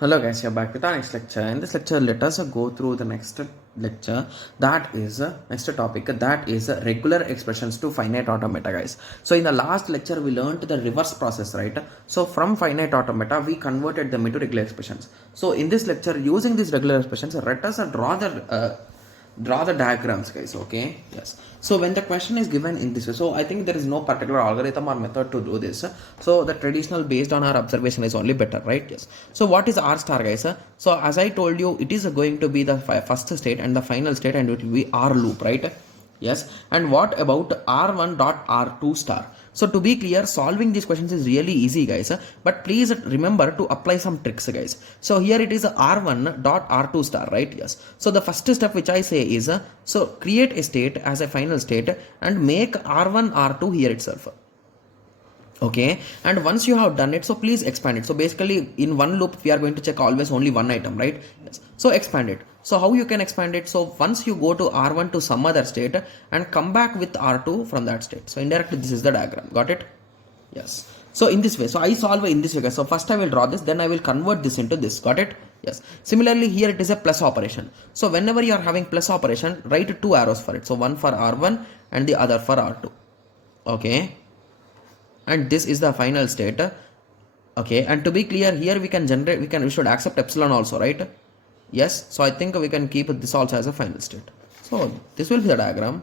Hello guys, you're back with our next lecture. In this lecture, let us go through the next lecture. That is next topic. That is regular expressions to finite automata, guys. So in the last lecture, we learned the reverse process, right? So from finite automata, we converted them into regular expressions. So in this lecture, using these regular expressions, let us draw the diagrams, guys. Okay, yes. So when the question is given in this way, so I think there is no particular algorithm or method to do this. So the traditional based on our observation is only better, right? Yes. So what is R star, guys? So as I told you, it is going to be the first state and the final state, and it will be R loop, right? Yes. And what about R1 dot R2 star? So to be clear, solving these questions is really easy, guys. But please remember to apply some tricks, guys. So here it is R1 dot R2 star, right? Yes. So the first step which I say is, so create a state as a final state and make R1 R2 here itself. Okay, and once you have done it, so please expand it. So basically in one loop we are going to check always only one item, right? Yes. So expand it. So how you can expand it? So once you go to R1 to some other state and come back with R2 from that state. So indirectly this is the diagram. Got it? Yes. So in this way, so I solve in this way. So first I will draw this, then I will convert this into this. Got it? Yes. Similarly here it is a plus operation. So whenever you are having plus operation, write two arrows for it. So one for R1 and the other for R2. Okay. And this is the final state. Okay, and to be clear, here we can generate, we should accept epsilon also, right? Yes. So I think we can keep this also as a final state. So this will be the diagram.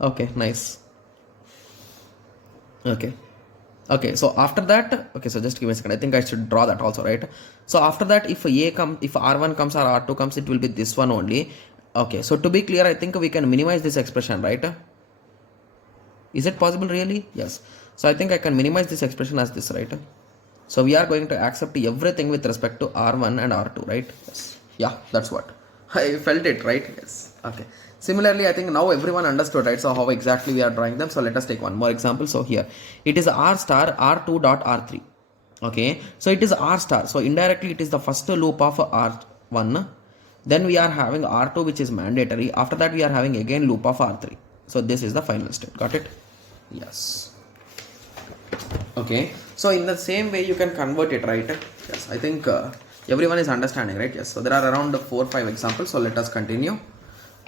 Okay, nice. Okay. Okay, so after that, okay, so just give me a second. I think I should draw that also, right? So after that, if if R1 comes or R2 comes, it will be this one only. Okay, so to be clear, I think we can minimize this expression, right? Is it possible really? Yes. So I think I can minimize this expression as this, right? So we are going to accept everything with respect to R1 and R2, right? Yes. Yeah, that's what. I felt it, right? Yes. Okay. Similarly, I think now everyone understood, right? So how exactly we are drawing them. So let us take one more example. So here, it is R star R2 dot R3. Okay. So it is R star. So indirectly, it is the first loop of R1. Then we are having R2, which is mandatory. After that, we are having again loop of R3. So this is the final state. Got it? Yes. Okay, so in the same way you can convert it, right? Yes, I think everyone is understanding, right? Yes, so there are around 4 or 5 examples, so let us continue.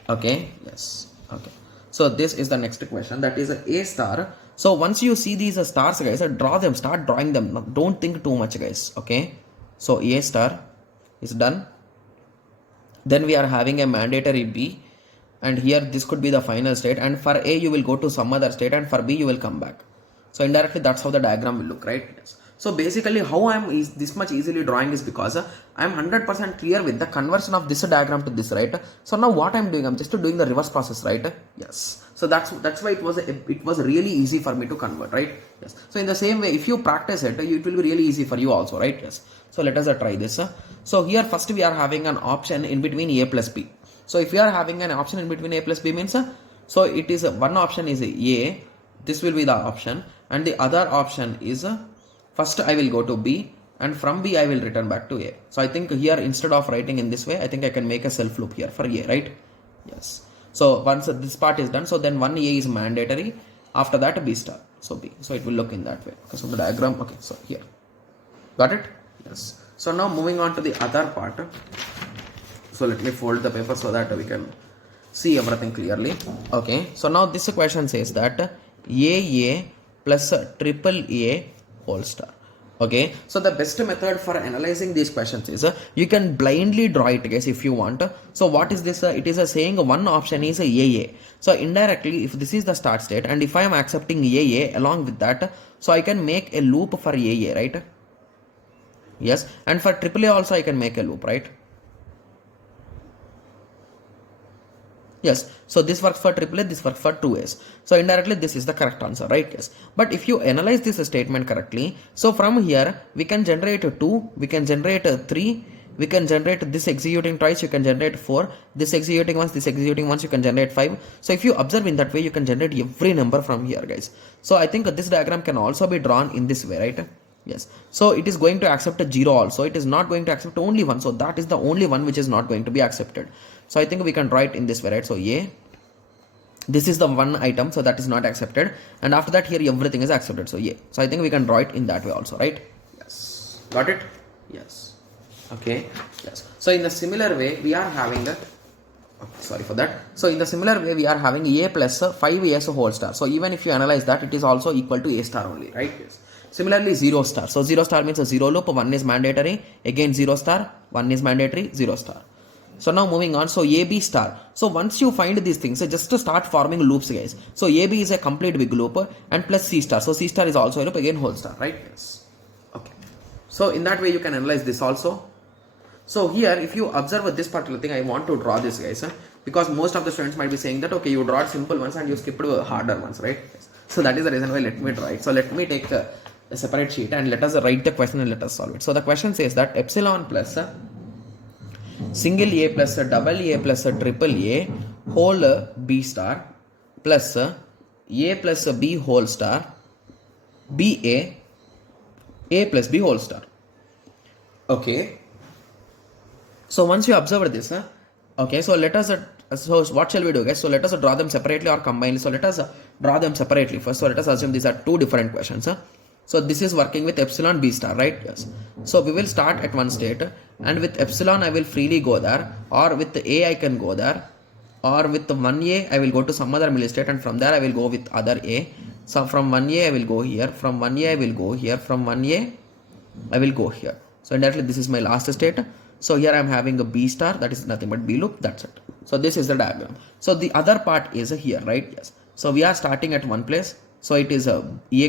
Okay, yes. Okay, so this is the next question, that is a star. So once you see these stars, guys, draw them, start drawing them. Don't think too much, guys. Okay, so a star is done. Then we are having a mandatory B, and here this could be the final state, and for A you will go to some other state, and for B you will come back. So indirectly that's how the diagram will look, right? Yes. So basically how I am this much easily drawing is because I am 100% clear with the conversion of this diagram to this, right? So now what I am doing, I'm just doing the reverse process, right? Yes. So that's why it was really easy for me to convert, right? Yes. So in the same way, if you practice it, it will be really easy for you also, right? Yes. So let us try this. So here first we are having an option in between A plus B. So if we are having an option in between A plus B means, so it is one option is A, this will be the option, and the other option is first I will go to B, and from B I will return back to A. So I think here instead of writing in this way, I think I can make a self loop here for A, right? Yes. So once this part is done, so then one A is mandatory, after that B star, so B. So it will look in that way. Okay, so the diagram, okay, so here. Got it? Yes. So now moving on to the other part. So let me fold the paper so that we can see everything clearly. Okay, so now this question says that AA plus triple A whole star. Okay, so the best method for analyzing these questions is you can blindly draw it, guys, if you want. So what is this? It is saying one option is AA. So indirectly, if this is the start state, and if I am accepting AA along with that, so I can make a loop for AA, right? Yes, and for AAA also I can make a loop, right? Yes, so this works for AAA, this works for 2As. So indirectly this is the correct answer, right? Yes. But if you analyze this statement correctly, so from here we can generate 2, we can generate 3, we can generate this executing twice, you can generate 4, this executing once, this executing once, you can generate 5. So if you observe in that way, you can generate every number from here, guys. So I think this diagram can also be drawn in this way, right? Yes. So it is going to accept a 0 also. It is not going to accept only 1. So that is the only one which is not going to be accepted. So I think we can write in this way, right? So A, this is the one item, so that is not accepted. And after that here everything is accepted. So A. So I think we can draw it in that way also, right? Yes. Got it? Yes. Okay, yes. So in the similar way, we are having a, okay, sorry for that. So in the similar way, we are having a plus 5as whole star. So even if you analyze that, it is also equal to a star only, right? Yes. Similarly, 0 star. So 0 star means a 0 loop, 1 is mandatory. Again 0 star, 1 is mandatory, 0 star. So now moving on, so AB star. So once you find these things, just to start forming loops, guys. So AB is a complete big loop and plus C star. So C star is also a loop, again whole star, right? Yes. Okay. So in that way, you can analyze this also. So here, if you observe this particular thing, I want to draw this, guys, because most of the students might be saying that, okay, you draw simple ones and you skipped harder ones, right? Yes. So that is the reason why let me draw it. So let me take a separate sheet and let us write the question and let us solve it. So the question says that epsilon plus single A plus double A plus triple A whole B star plus A plus B whole star BA A plus B whole star. Okay. So once you observe this, okay, so let us, so what shall we do, guys? So let us draw them separately or combined. So let us draw them separately first. So let us assume these are two different questions. So this is working with epsilon B star, right? Yes. So we will start at one state, and with epsilon I will freely go there, or with A I can go there, or with 1A I will go to some other middle state, and from there I will go with other A. So from 1A I will go here, from 1A I will go here, from 1A I will go here. So indirectly this is my last state. So here I am having a B star, that is nothing but B loop, that's it. So this is the diagram. So the other part is here, right? Yes. So we are starting at one place. So it is a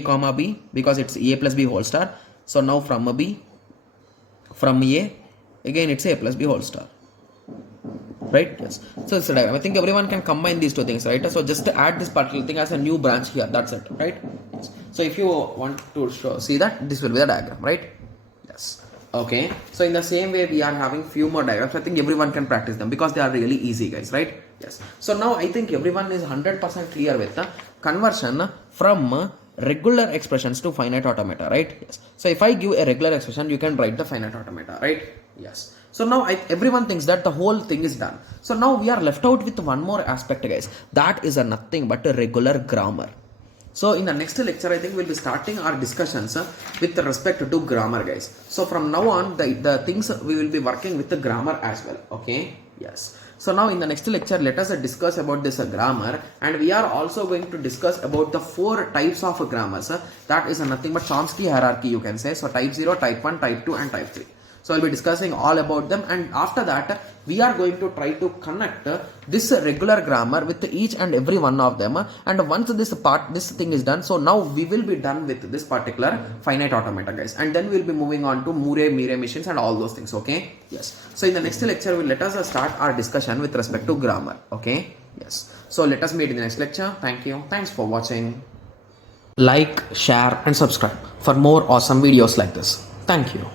comma B because it's A plus B whole star. So now from a B, from A, again it's A plus B whole star. Right? Yes. So it's a diagram. I think everyone can combine these two things, right? So just add this particular thing as a new branch here, that's it, right? Yes. So if you want to see that, this will be the diagram, right? Yes. Okay, so in the same way we are having few more diagrams. I think everyone can practice them because they are really easy, guys, right? Yes. So now I think everyone is 100% clear with the conversion from regular expressions to finite automata, right? Yes. So if I give a regular expression, you can write the finite automata, right? Yes. So now everyone thinks that the whole thing is done. So now we are left out with one more aspect, guys. That is nothing but a regular grammar. So in the next lecture, I think we'll be starting our discussions with respect to grammar, guys. So from now on, the things we will be working with the grammar as well. Okay. Yes. So now in the next lecture, let us discuss about this grammar, and we are also going to discuss about the 4 types of grammars. That is nothing but Chomsky hierarchy, you can say. So type 0, type 1, type 2 and type 3. So I'll be discussing all about them, and after that we are going to try to connect this regular grammar with each and every one of them, and once this thing is done, so now we will be done with this particular finite automata, guys, and then we'll be moving on to Murray machines and all those things. Okay. Yes. So in the next lecture, let us start our discussion with respect to grammar. Okay. Yes. So let us meet in the next lecture. Thank you. Thanks for watching. Like, share and subscribe for more awesome videos like this. Thank you.